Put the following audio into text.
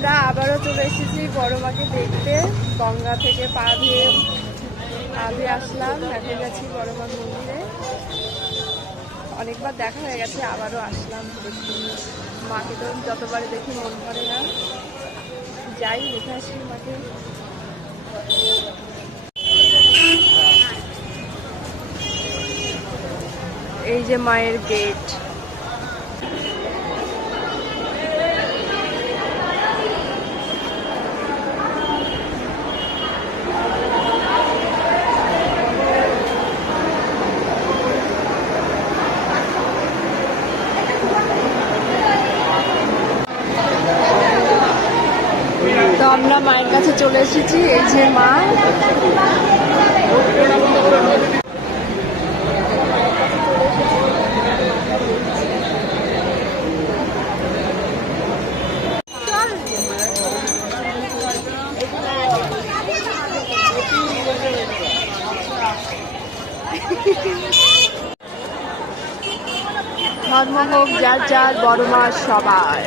আমরা আবারও চলে এসেছি বড় মাকে দেখতে। গঙ্গা থেকে পা ধুয়ে আসলাম, এখন যাচ্ছি বড় মার মন্দিরে। অনেকবার দেখা হয়ে গেছে, আবারও আসলাম দেখতে। মাকে তো যতবারে দেখি মন ভরে না, যাই দেখে আসি মাকে। এই যে মায়ের গেট। তো আমরা মায়ের কাছে চলে এসেছি, এই যে মা। ধর্ম হোক যার যার, বড় মা সবার।